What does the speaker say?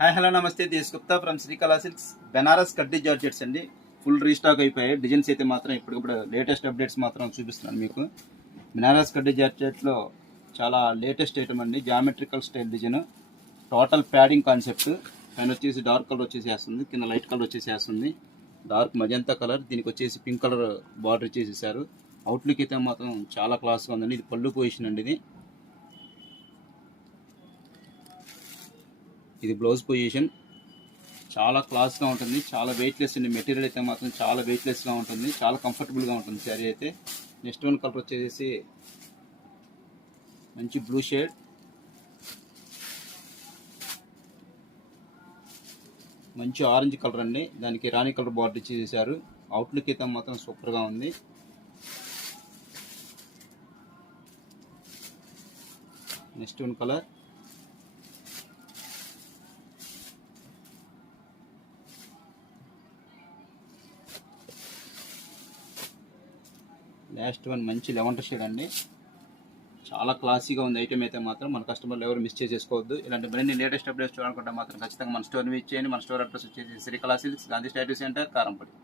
Hi hello నమస్తే, దేశ్ Gupta from Srikala silks. Banaras కడ్డీ georgettes అండి. ఫుల్ రీస్టాక్ అయిపోయాయి. డిజైన్స్ అయితే మాత్రం ఇప్పటికప్పుడు లేటెస్ట్ అప్డేట్స్ మాత్రం చూపిస్తున్నాను మీకు. బెనారస్ కడ్డీ జార్జెట్లో చాలా లేటెస్ట్ ఐటమ్ అండి. Geometrical style design, total padding concept. పైన వచ్చేసి డార్క్ కలర్ వచ్చేసేస్తుంది, కింద లైట్ కలర్ వచ్చేసేస్తుంది. డార్క్ మజంతా కలర్, దీనికి వచ్చేసి పింక్ కలర్ బార్డర్ ఇచ్చేసేసారు. అవుట్లుక్ అయితే మాత్రం చాలా క్లాస్గా ఉందండి. ఇది పళ్ళు పొజిషన్ అండి. ఇది బ్లౌజ్ పొజిషన్. చాలా క్లాస్గా ఉంటుంది, చాలా వెయిట్లెస్ అండి. మెటీరియల్ అయితే మాత్రం చాలా వెయిట్లెస్గా ఉంటుంది, చాలా కంఫర్టబుల్గా ఉంటుంది శారీ అయితే. నెక్స్ట్ వన్ కలర్ వచ్చేసి మంచి బ్లూ షేడ్, మంచి ఆరెంజ్ కలర్ అండి. దానికి రాణి కలర్ బార్డర్ ఇచ్చేసారు. అవుట్లుక్ అయితే మాత్రం సూపర్గా ఉంది. Next one colour, last one మంచి లెవెండర్ షేడ్ అండి. చాలా క్లాసీగా ఉంది ఐటమ్ అయితే మాత్రం. మన కస్టమర్లు ఎవరు మిస్ చేసుకోవద్దు. ఇలాంటి మరిన్ని లేటెస్ట్ అప్డేట్స్ చూడాలనుకుంటే మాత్రం ఖచ్చితంగా మన స్టోర్ విజిట్ చేయండి. మన స్టోర్ అడ్రస్ వచ్చేసి Srikala Silks, Gandhi statue centre, కారంపల్లి.